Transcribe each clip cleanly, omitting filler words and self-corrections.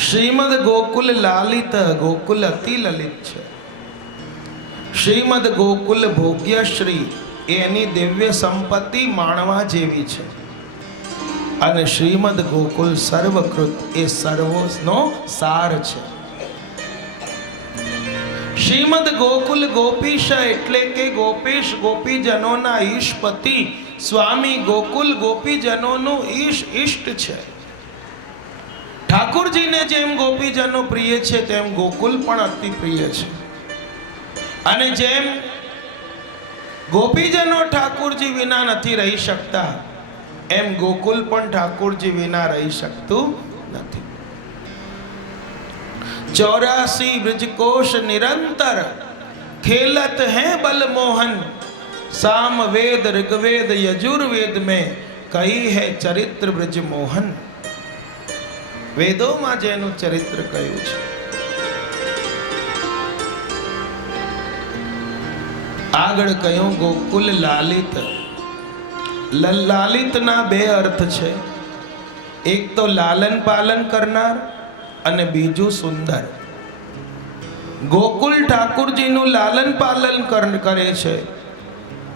શ્રીમદ ગોકુલ લાલિત, ગોકુલ અતિ લલિત છે. શ્રીમદ ગોકુલ ભોગ્યશ્રી એની દિવ્ય સંપત્તિ માણવા જેવી છે. અને શ્રીમદ ગોકુલ સર્વકૃત એ સર્વનો સાર છે. શ્રીમદ ગોકુલ ગોપીશ એટલે કે ગોપેશ ગોપીજનોના ઈશપતિ સ્વામી ગોકુલ ગોપીજનોનું ઈષ્ટ છે. ઠાકોરજીને જેમ ગોપીજનો પ્રિય છે તેમ ગોકુલ પણ અતિ પ્રિય છે. અને જેમ ગોપીજનો ઠાકોરજી વિના નથી રહી શકતા એમ ગોકુલ પણ ઠાકોરજી વિના રહી શકતું નથી. 84 ब्रजकोश निरंतर खेलत हैं बल मोहन, साम वेद ऋग्वेद यजुर्वेद में कही है चरित्र ब्रज मोहन. વેદોમાં જેનું ચરિત્ર કહ્યું છે. આગળ કહ્યું ગોકુલ લાલિત. લાલિતના બે અર્થ છે. એક તો લાલન પાલન કરનાર અને બીજું સુંદર. ગોકુલ ઠાકોરજીનું લાલન પાલન કરે છે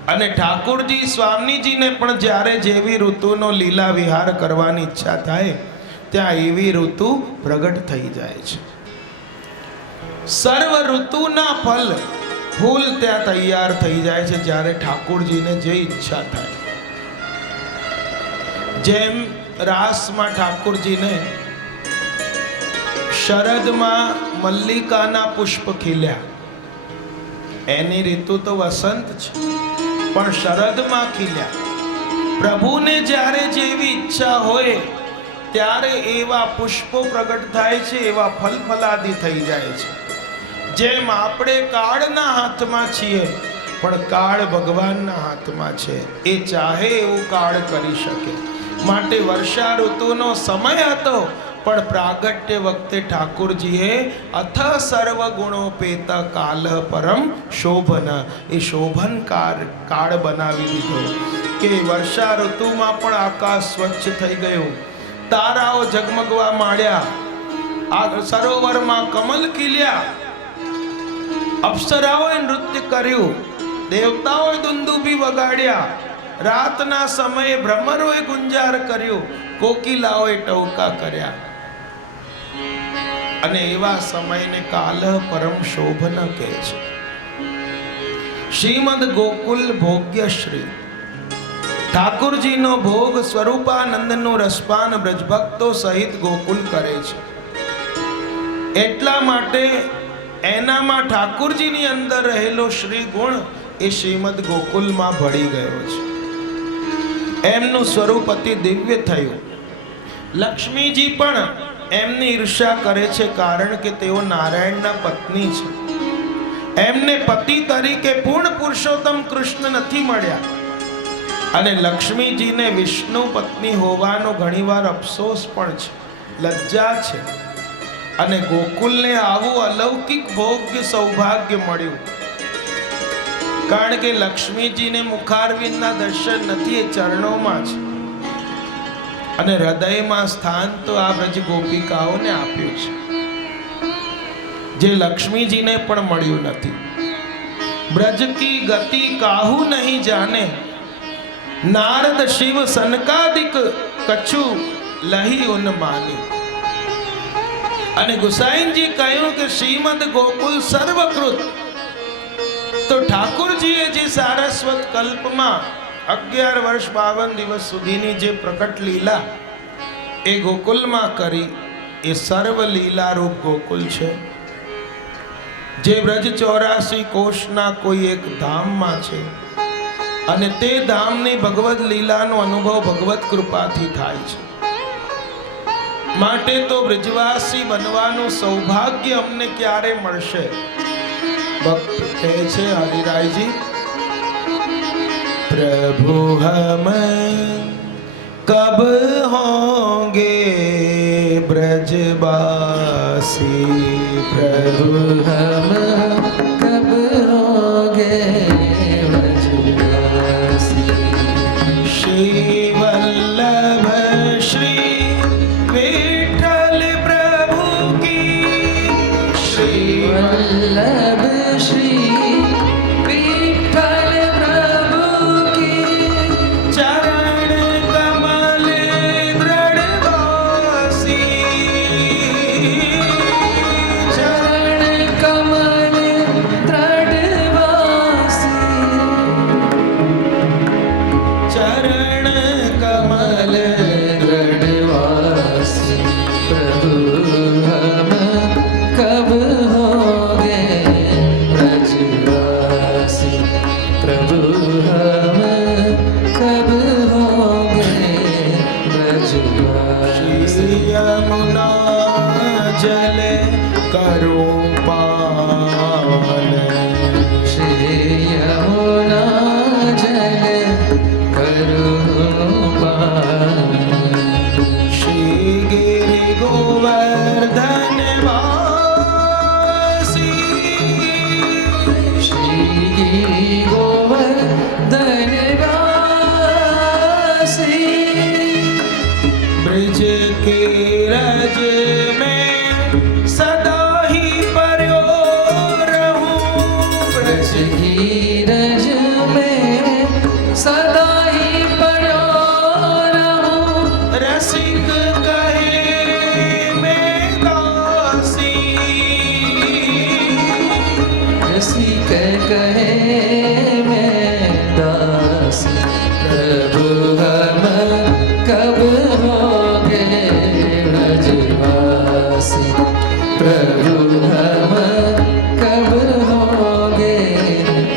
અને ઠાકોરજી સ્વામીજીને પણ જ્યારે જેવી ઋતુનો લીલા વિહાર કરવાની ઈચ્છા થાય ત્યાં એવી ઋતુ પ્રગટ થઈ જાય છે. સર્વ ઋતુના ફલ ફૂલ ત્યાં તૈયાર થઈ જાય છે જ્યારે ઠાકોરજીને જે ઈચ્છા થાય. જેમ રાસમાં ઠાકોરજીને શરદમાં મલ્લિકાના પુષ્પ ખીલ્યા, એની ઋતુ તો વસંત છે પણ શરદમાં ખીલ્યા. પ્રભુને જ્યારે જેવી ઈચ્છા હોય ત્યારે એવા પુષ્પો પ્રગટ થાય છે, એવા ફલ ફલાદી થઈ જાય છે. જેમ આપણે કાળના હાથમાં છીએ પણ કાળ ભગવાનના હાથમાં છે. એ ચાહે એવું કાળ કરી શકે. માટે વર્ષા ઋતુનો સમય હતો પણ પ્રાગટ્ય વખતે ઠાકોરજીએ અથ સર્વ ગુણોપેત કાલ પરમ શોભન, એ શોભન કાળ બનાવી દીધો કે વર્ષા ઋતુમાં પણ આકાશ સ્વચ્છ થઈ ગયું, તારાઓ ઝગમગવા માંડ્યા, આ સરોવરમાં કમલ ખીલ્યા, અપ્સરાઓએ નૃત્ય કર્યું, દેવતાઓએ દુંદુભી વગાડ્યા, રાતના સમયે ભ્રમરોએ ગુંજાર કર્યું, કોકિલાઓએ ટહુકા કર્યા. અને એવા સમયને કાલ પરમ શોભન કહે છે. શ્રીમદ ગોકુલ ભોગ્યશ્રી ઠાકોરજીનો ભોગ સ્વરૂપાનંદનું રસપાન બ્રજભક્તો સહિત ગોકુલ કરે છે. એટલા માટે એનામાં ઠાકોરજીની અંદર રહેલો શ્રી ગુણ એ શ્રીમદ ગોકુલમાં ભળી ગયો છે. એમનું સ્વરૂપ અતિ દિવ્ય થયું. લક્ષ્મીજી પણ એમની ઈર્ષા કરે છે કારણ કે તેઓ નારાયણના પત્ની છે. એમને પતિ તરીકે પૂર્ણ પુરુષોત્તમ કૃષ્ણ નથી મળ્યા અને લક્ષ્મીજીને વિષ્ણુ પત્ની હોવાનો ઘણીવાર અફસોસ પણ છે, લજ્જા છે. અને ગોકુલને આવું અલૌકિક ભોગ્ય સૌભાગ્ય મળ્યું કારણ કે લક્ષ્મીજીને મુખારવિંદના દર્શન નથી, એ ચરણોમાં છે. અને હૃદયમાં સ્થાન તો આ બ્રજ ગોપિકાઓને આપ્યું છે જે લક્ષ્મીજીને પણ મળ્યું નથી. બ્રજ કી ગતિ કાહુ નહીં જાને, નારદ શિવ સનકાદિક કछु લહી ઉન માની. અને ગુસાઈનજી કહ્યું કે શ્રીમદ ગોકુલ સર્વકૃત. તો ઠાકોરજીએ જે સારસ્વત કલ્પમાં 11 વર્ષ 52 દિવસ સુધીની જે પ્રકટ લીલા એ ગોકુલમાં કરી, એ સર્વ લીલા રૂપ ગોકુલ છે. જે બ્રજ 84 કોષના કોઈ એક ધામમાં છે અને તે ધામની ભગવદ લીલાનો અનુભવ ભગવત કૃપાથી થાય છે. માટે તો બ્રજવાસી બનવાનું સૌભાગ્ય અમને ક્યારે મળશે? ભક્ત કહે છે હરિરાયજી, प्रभु हम कब होंगे ब्रजवासी, प्रभु हम कब होंगे ब्रजवासी. श्री वल्लभ श्री विठ्ठल प्रभु चरण कमल दृढ़वासी प्रभु हम कब होंगे ब्रजवासी प्रभु हम कब होंगे ब्रजवासी श्री यमुना जल करो पान श्री यमुना जल करो पान श्री गिरि गोवर्धन वासी श्री गोवर्धन वासी ब्रज के रज में सदा ही पर्यो रहूं ब्रज की रज में सदा ही पड़ो रहूं रसिक कहे मैं दासी रसिक कहे मैं दासी प्रभु हम कब होंगे ब्रजवासी प्रभु हम कब होंगे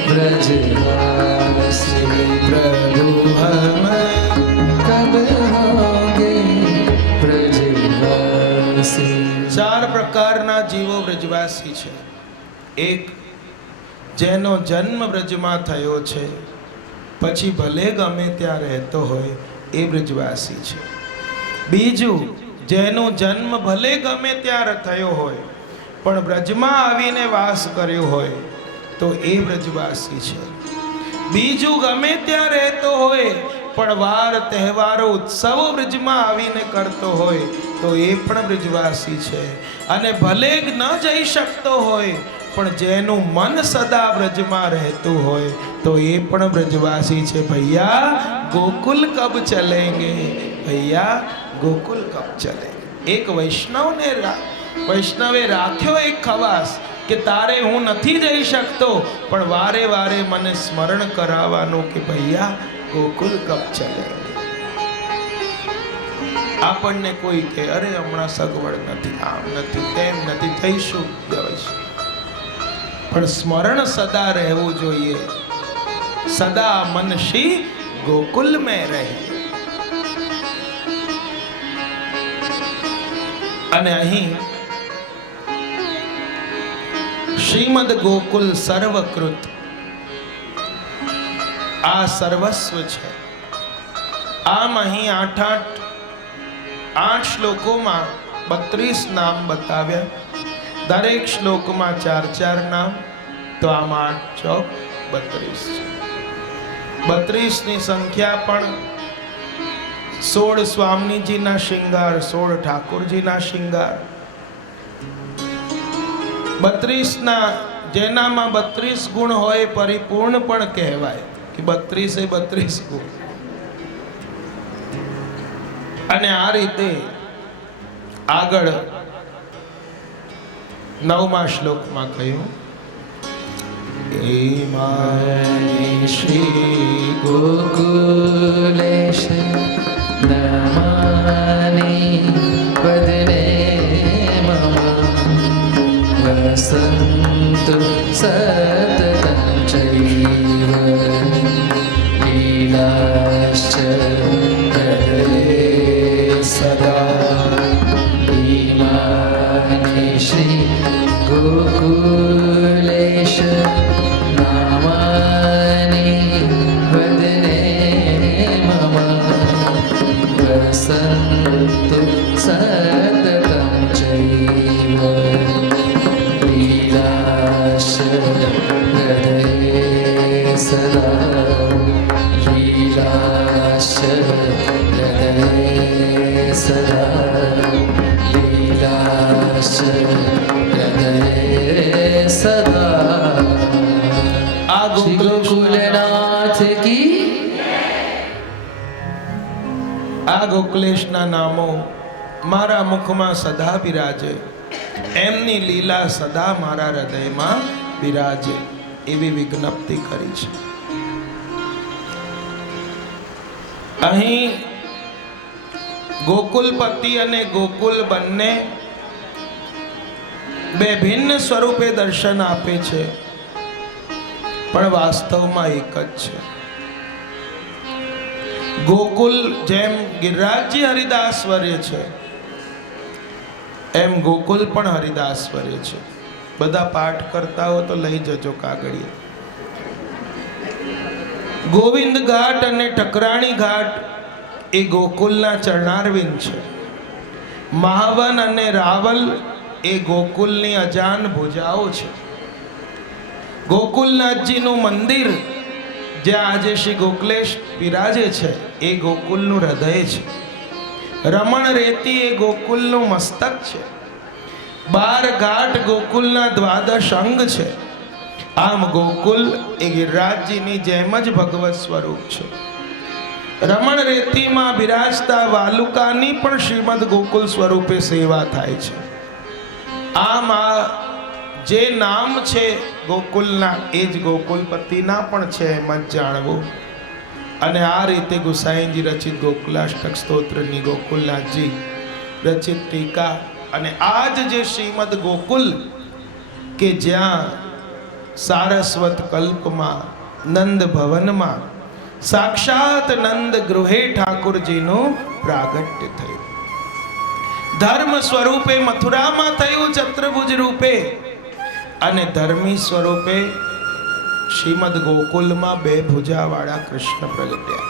ब्रजवासी प्रभु हम कब होंगे ब्रजवासी ચાર પ્રકારના જીવો બ્રજવાસી છે. એક, જેનો જન્મ બ્રજમાં થયો છે, પછી ભલે ગમે ત્યાં રહેતો હોય એ બ્રજવાસી છે. બીજું, જેનો જન્મ ભલે ગમે ત્યાં થયો હોય પણ બ્રજમાં આવીને વાસ કર્યો હોય તો એ બ્રજવાસી છે. બીજું, ગમે ત્યાં રહેતો હોય પણ વાર તહેવારો ઉત્સવો બ્રજમાં આવીને કરતો હોય તો એ પણ બ્રજવાસી છે. અને ભલે ન જઈ શકતો હોય પણ જેનું મન સદા બ્રજમાં રહેતું હોય તો એ પણ બ્રજવાસી છે. ભૈયા ગોકુલ કબ ચલેંગે, ભૈયા ગોકુલ કબ ચલેંગે. એક વૈષ્ણવે રાખ્યો એક ખવાસ કે તારે હું નથી જઈ શકતો પણ વારે વારે મને સ્મરણ કરાવવાનું કે ભૈયા ગોકુલ કબ ચલેંગે. આપણને કોઈ કહે અરે હમણાં સગવડ નથી, આમ નથી, તેમ નથી, થઈશું જઈશું, પણ સ્મરણ સદા રહેવું જોઈએ. સદા મનશી ગોકુલ મેં રહે. અને અહીં શ્રીમદ ગોકુલ સર્વકૃત આ સર્વસ્વ છે. આમ અહીં આઠ શ્લોકોમાં 32 નામ બતાવ્યા. દરેક શ્લોકમાં 4 નામ, તો આમ 8 ચોક 32 છે. 32 ની સંખ્યા પણ 16 સ્વામીજીના શૃંગાર, 16 ઠાકોરજીના શૃંગાર. 32 ના જેનામાં 32 ગુણ હોય પરિપૂર્ણ પણ કહેવાય કે 32 એ 32 ગુણ. અને આ રીતે આગળ 9મા શ્લોકમાં કહ્યું શ્રી ગોકુલેશ નમાની વદને મમ વસંતુ સતતં ચૈવ લીલાશ્ચ હૃદયે સદા ઈમાની શ્રી ગોકુલેશ નામાની વદને મમ વસંતુ સતતં ચૈવ લીલાશ હૃદયે સદા લીલાશ હૃદયે સદા લીલાશ હૃદયે સદા. આ ગોકુલનાથ કી આ ગોકુલેશના નામો મારા મુખમાં સદા બિરાજે, એમની લીલા સદા મારા હૃદયમાં બિરાજે એવી વિજ્ઞપ્તિ કરી છે. અહીં ગોકુલપતિ અને ગોકુલ બંને બે ભિન્ન સ્વરૂપે દર્શન આપે છે, પણ વાસ્તવમાં એક જ છે. ગોકુલ જેમ ગિરિરાજજી હરિદાસવર્ય છે, એમ ગોકુલ પણ હરિદાસવર્ય છે. બધા પાઠ કરતા હો તો લઈ જજો કાગળિયે. ગોવિંદ ઘાટ અને ઠકરાણી ઘાટ એ ગોકુલના ચરણારવિંદ છે. મહાવન અને રાવલ એ ગોકુલની અજાન ભુજાઓ છે. ગોકુલનાથજીનું મંદિર જ્યાં આજે શ્રી ગોકલેશ બિરાજે છે એ ગોકુલનું હૃદય છે. રમણ રેતી એ ગોકુલનું મસ્તક છે. 12 ઘાટ ગોકુલના દ્વાદશ અંગ છે. આમ ગોકુલ એ ગિરિરાજજીની જેમ જ ભગવત સ્વરૂપ છે. રમણ રેતીમાં બિરાજતા વાલુકાની પણ શ્રીમદ ગોકુલ સ્વરૂપે સેવા થાય છે. આમ આ જે નામ છે ગોકુલના એ જ ગોકુલપતિના પણ છે, એમ જ જાણવું. અને આ રીતે ગુસાઈજી રચિત ગોકુલાષ્ટક સ્તોત્રની ગોકુલનાથજી રચિત ટીકા અને આજ જે શ્રીમદ ગોકુલ કે જ્યાં સારસ્વત કલ્પમાં નંદ ભવનમાં સાક્ષાત નંદ ગૃહે ઠાકોરજીનું પ્રાગટ્ય થયું. ધર્મ સ્વરૂપે મથુરામાં થયું ચતુર્ભુજ રૂપે, અને ધર્મી સ્વરૂપે શ્રીમદ ગોકુલમાં 2 ભુજાવાળા કૃષ્ણ પ્રગટ્યા.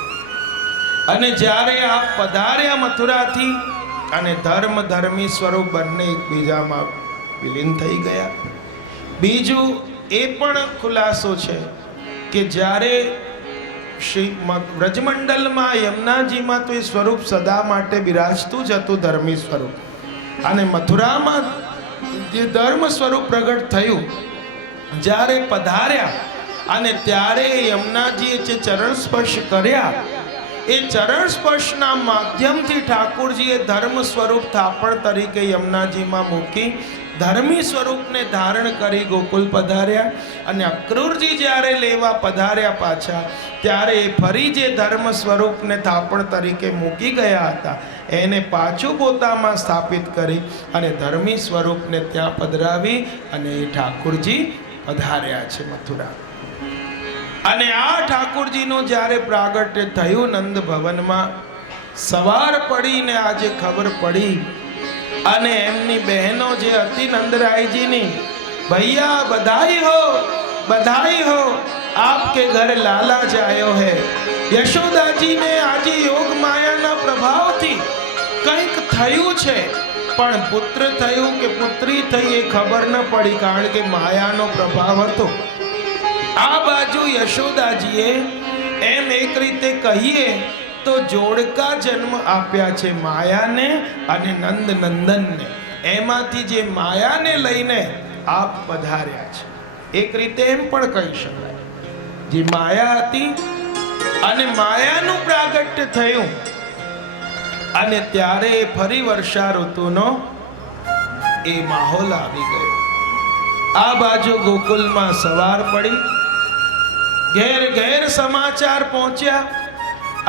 અને જ્યારે આપ પધાર્યા મથુરાથી, અને ધર્મી સ્વરૂપ બંને એકબીજામાં વિલીન થઈ ગયા. બીજું એ પણ ખુલાસો છે કે જ્યારે શ્રી વ્રજમંડલમાં યમુનાજીમાં તો એ સ્વરૂપ સદા માટે બિરાજતું જ હતું, ધર્મી સ્વરૂપ. અને મથુરામાં જે ધર્મ સ્વરૂપ પ્રગટ થયું, જ્યારે પધાર્યા અને ત્યારે યમુનાજીએ જે ચરણ સ્પર્શ કર્યા, એ ચરણ સ્પર્શના માધ્યમથી ઠાકોરજીએ ધર્મ સ્વરૂપ થાપણ તરીકે યમુનાજીમાં મૂકી ધર્મી સ્વરૂપને ધારણ કરી ગોકુલ પધાર્યા. અને અક્રૂરજી જ્યારે લેવા પધાર્યા પાછા, ત્યારે એ ફરી જે ધર્મ સ્વરૂપને થાપણ તરીકે મૂકી ગયા હતા એને પાછું પોતામાં સ્થાપિત કરી અને ધર્મી સ્વરૂપને ત્યાં પધરાવી અને એ ઠાકોરજી પધાર્યા છે મથુરા. અને આ ઠાકોરજીનું જ્યારે પ્રાગટ્ય થયું નંદ ભવનમાં, સવાર પડીને આજે ખબર પડી અને એમની બહેનો જે હતી નંદરાયજીની, ભૈયા બધાઈ હો, આપકે ઘર લાલા જાયો હે. યશોદાજીને આજે યોગ માયાના પ્રભાવથી કંઈક થયું છે, પણ પુત્ર થયું કે પુત્રી થઈ એ ખબર ન પડી, કારણ કે માયાનો પ્રભાવ હતો. આ બાજુ યશોદાજીએ એમ એક રીતે કહીએ તો જોડકા જન્મ આપ્યા છે, માયાને અને નંદ નંદનને. એમાંથી જે માયાને લઈને આપ પધાર્યા છે, એક રીતે એમ પણ કહી શકાય. જે માયા હતી અને માયાનું પ્રાગટ્ય થયું, અને ત્યારે ફરી વર્ષા ઋતુનો એ માહોલ આવી ગયો. આ બાજુ ગોકુલમાં સવાર પડી, ઘેર ઘેર સમાચાર પહોંચ્યા,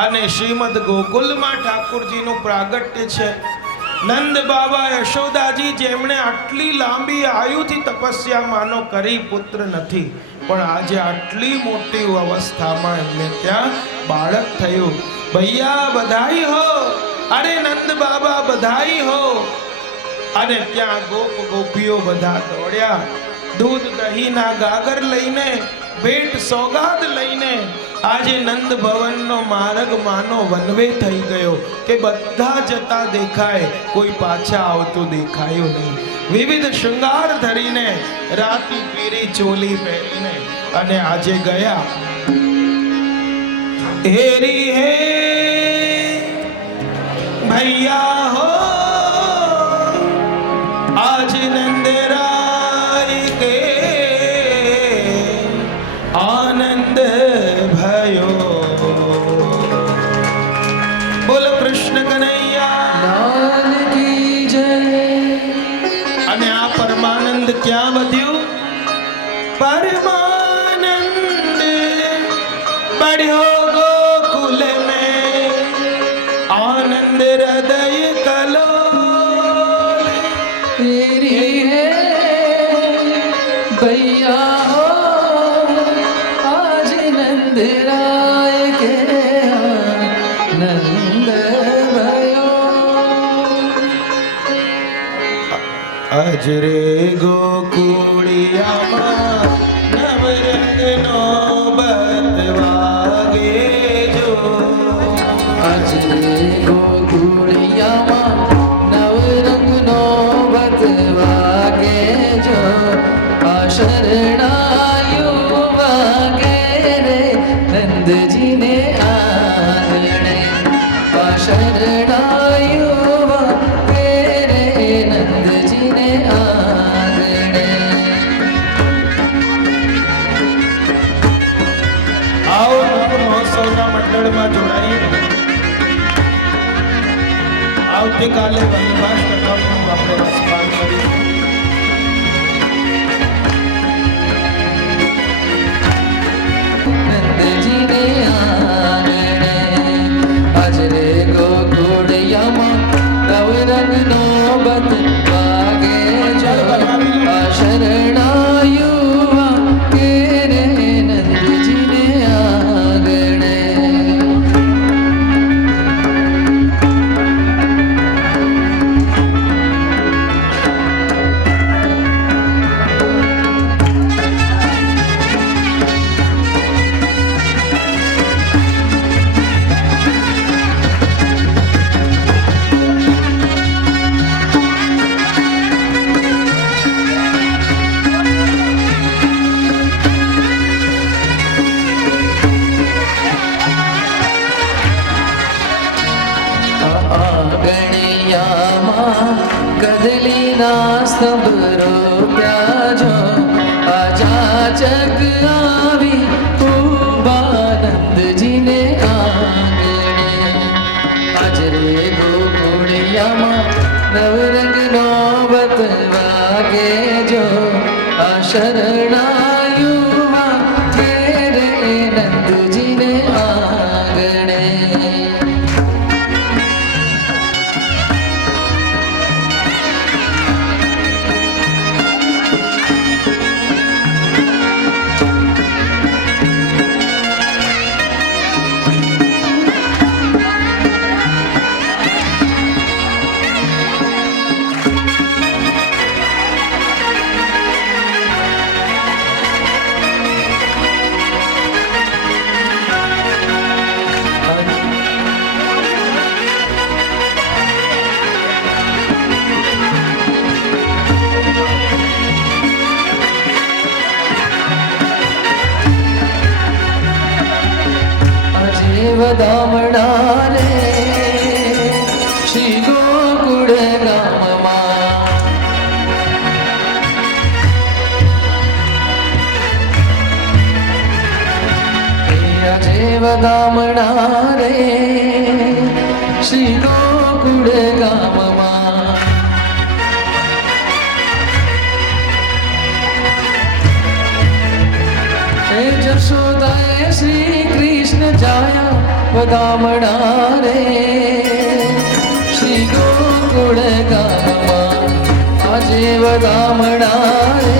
અને શ્રીમદ ગોકુલમાં ઠાકોરજીનું પ્રાગટ્ય છે. નંદ બાબા યશોદાજી જેમણે આટલી લાંબી આયુથી તપસ્યા માનો કરી, પુત્ર નથી, પણ આજે આટલી મોટી અવસ્થામાં એમને ત્યાં બાળક થયું. ભૈયા બધાઈ હો, અરે નંદ બાબા બધાઈ હો. અને ત્યાં ગોપ ગોપીઓ બધા દોડ્યા, દૂધ દહીંના ગાગર લઈને, ભેટ સોગાદ લઈને. આજે નંદ ભવનનો માર્ગ માનો વનવે થઈ ગયો કે બધા જતા દેખાય, કોઈ પાછા આવતું દેખાયું નહીં. વિવિધ શૃંગાર ધરીને, રાતી પીરી ચોલી પહેરીને અને આજે ગયા. હેરી હે ભૈયા હો, આજ નંદરાય કે આનંદ भयो. બોલો કૃષ્ણ કનૈયા લાલ કી જય. અને આ પરમાનંદ ક્યાં વધ્યું? પરમાનંદ બઢ્યો ગોકુલ में, नंद हृदय कलो तेरी है भैया हो आज नंद राय के नंद भयो अजरे गोकुड़ियाમાં નવરંગનો બતવાગે જો आज ગોકુળિયામાં નવરંગનો બતવાગે જો આ શરણાયું વાગે રે નંદજીને આંગણે આ શરણાયું વાગે રે નંદજીને આંગણે આવો નવ મહોત્સવના મંડળમાં જોડાઈએ આવતીકાલે વનવાસ કથાનું આપણે રસપાન કરીશું નંદજીને આંગણે આજ રે ગોકુળિયામાં નવરંગનો બત વાગે જો આ શરણાયું વાગે રે નંદજીને આંગણે આંગણિયામાં કદલીના સ્તંભ રોપ્યા જો આજાચક આવી ઉભાનંદજીને આંગણે આજ રે ગોકુળિયામાં નવરંગનો બત વાગે જો આ શરણાયું વાગે રે નંદજીને આંગણે વધામણા રે શ્રી ગોકુળ ગામમાં આજે વધામણા રે શ્રી ગોકુળ ગામમાં હે જશોદાએ શ્રી કૃષ્ણ જાયા વધામણા રે શ્રી ગોકુળ ગામમાં આજે વધામણા રે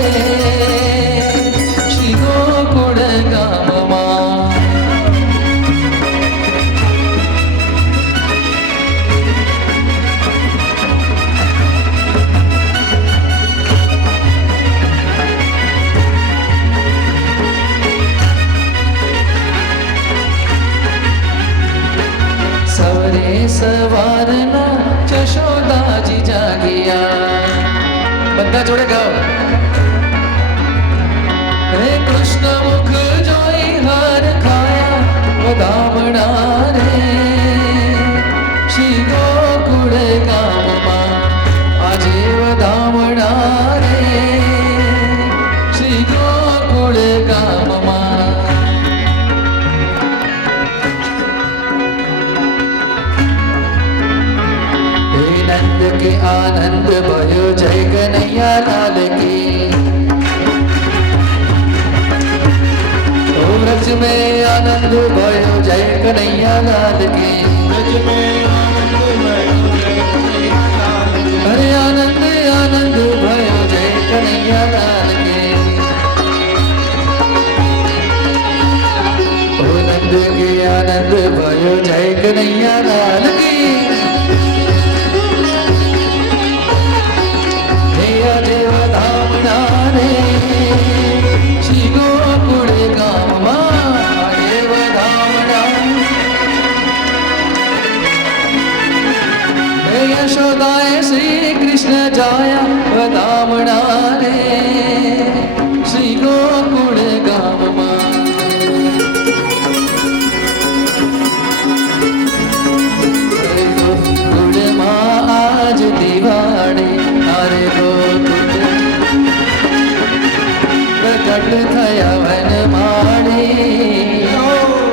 શ્રી ગોકુળ ગામમાં સવરે સવારના જશોદાજી જાગ્યા બધા જોડે ગાઓ હે કૃષ્ણ મુખ જોઈ હર ખાયા વધામણા રે શ્રી ગોકુળ ગામમાં આજે વધામણા રે શ્રી ગોકુળ ગામમાં नंद के आनंद भयो जय कन्हैया लाल की तो व्रज में आनंद भयो जय कन्हैया लाल की ब्रज में आनंद कन्हैया लाल की। ओ नंद के आनंद भयो जय कन्हैया लाल की। देया देव धाम नारे श्री गोकुल गाम देव धाम नारे यशोदाय श्री कृष्ण जाया वदामणा रे श्री गोकुल गाम गोकुल आज दिवाणे अरे गोकुल प्रकट थया वन माड़ी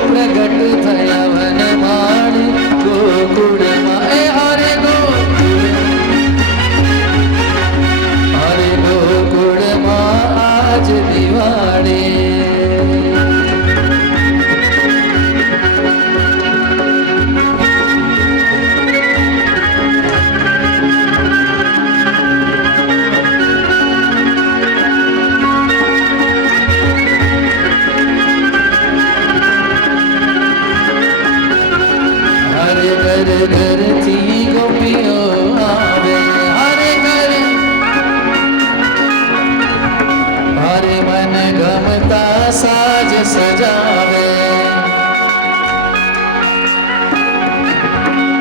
प्रकट थया वन माड़ी गोकुल माए हरे गोकुल आज दिवाणे। हरे घर घर थी गोपियों आवे हरे घर हरे मन गमता साज सजावे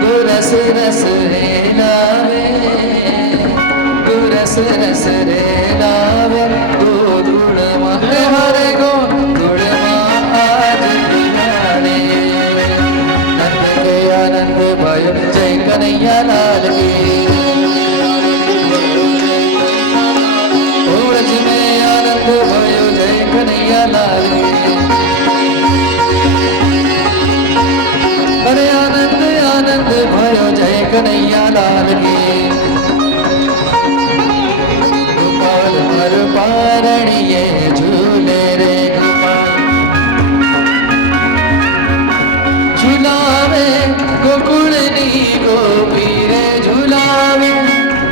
गुरस रस रे लावे गुरस रस रे लावे गोकुल माँ हरे गोकुल माँ आज दिवाणे। नंद के आनंद भयो जय कन्हैया लाल की। ओ ब्रज में आनंद भयो जय कन्हैया लाल की। अरे आनंद आनंद भयो जय कन्हैया लाल की। गोपाल हर पारणिये झूले रे गोपाल झुलावे गोकुलनी गोपी रे झुलावे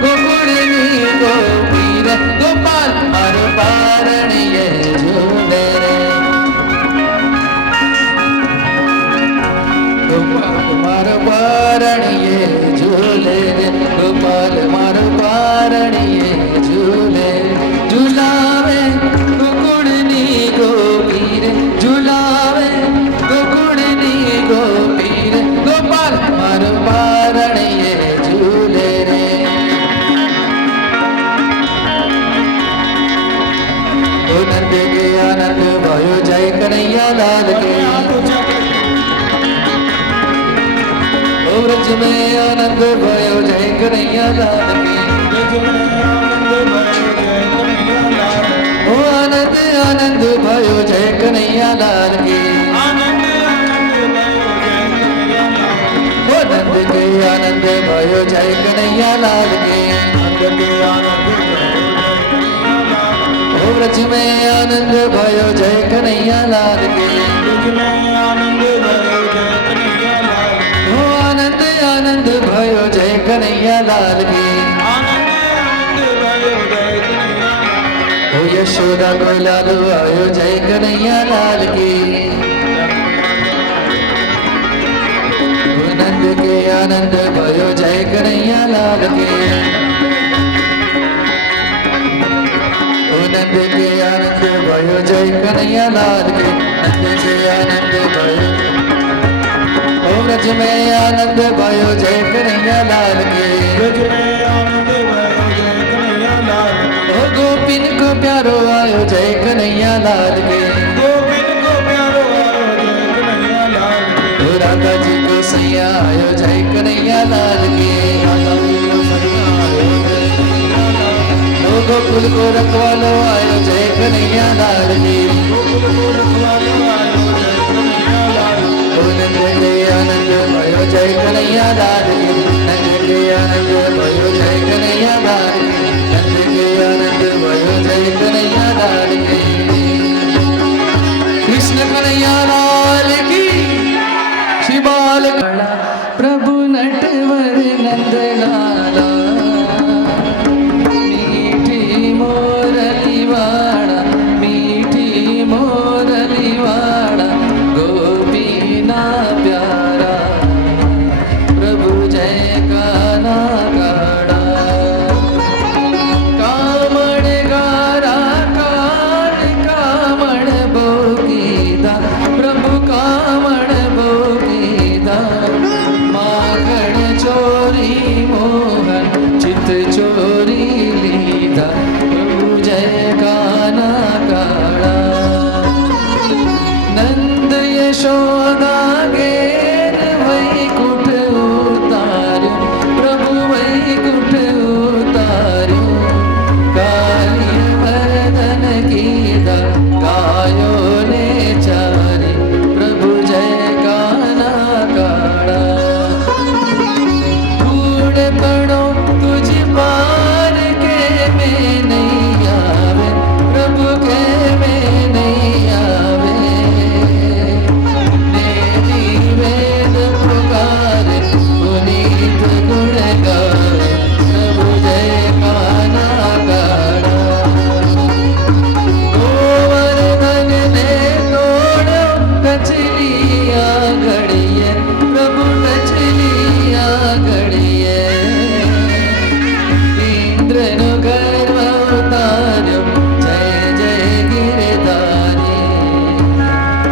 गोकुलनी गोपी रे गोपाल हर पारणिये झूले रे गोपाल मार पारणिये झूले रे गोपाल मार पारणिये झूले झुलावे गोकुलनी गोपी रे झुलावे गोकुलनी गोपी रे गोपाल मार पारणिये झूले रे। ओ नंद के आनंद भयो जय कन्हैया लाल के। ओ ब्रज में आनंद भयो जय कन्हैया लाल के। ओ आनंद आनंद भयो जय कन्हैया लाल के। ओ नंद के आनंद भयो जय कन्हैया लाल के। ओ ब्रज में आनंद भयो जय कन्हैया लाल के। ओ आनंद आनंद भयो जय कन्हैया लाल के। ओ यशोदा को लालू आयो जय कन्हैया लाल की। ओ नंद के आनंद भयो जय कन्हैया लाल के। ओ नंद के आनंद भयो जय कन्हैया लाल के। नंद के आनंद भयो ओ ब्रज में आनंद भयो जय कन्हैया लाल के। ओ गोपिन को प्यारो आयो जय कन्हैया लाल के। ओ राधा जी को सैया आयो जय कन्हैया लाल के। ओ गोकुल को रखवालो आयो जय कन्हैया लाल के। ओ नंद के आनंद भयो जय कन्हैया लाल के। नंद के आनंद भयो जय कन्हैया लाल के। नंद के आनंद भयो जय कन्हैया लाल के। कृष्ण कन्हैया लाल की। शिवाल प्रभु नटवर नंद लाला मीठी मोरली वैकुंठ उतार्यो प्रभु वैकुंठ उतार्यो काली वदन कीधा गायो ने चारे प्रभु जय गाना काड़ा कूड़ पड़ो तुझ पार के में नहीं आवे प्रभु के में नहीं आवे नेति वेद पुकारे पुनीत गुण गावे प्रभु जय गाना गाड़ा गोवर्धन ने तोड़ो कचलिया घड़िए प्रभु कचलिया घड़िए इंद्र नो गर्व उतार्यो जय जय गिरधारी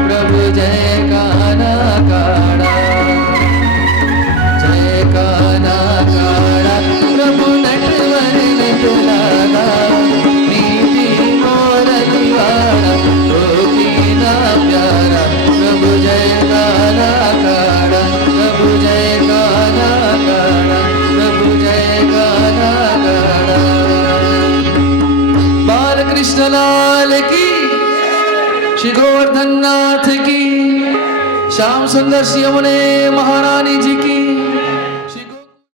प्रभु जय काना काड़ा जय काना काड़ा प्रभु नटवर नटलागा नीति मोर दीवाना गोपी ना प्यारा प्रभु जय काना काड़ा प्रभु जय काना काड़ा प्रभु जय काना काड़ा बाल कृष्ण लाल की श्री गोवर्धन नाथ की श्याम सुंदर श्री यमुने महारानी जी की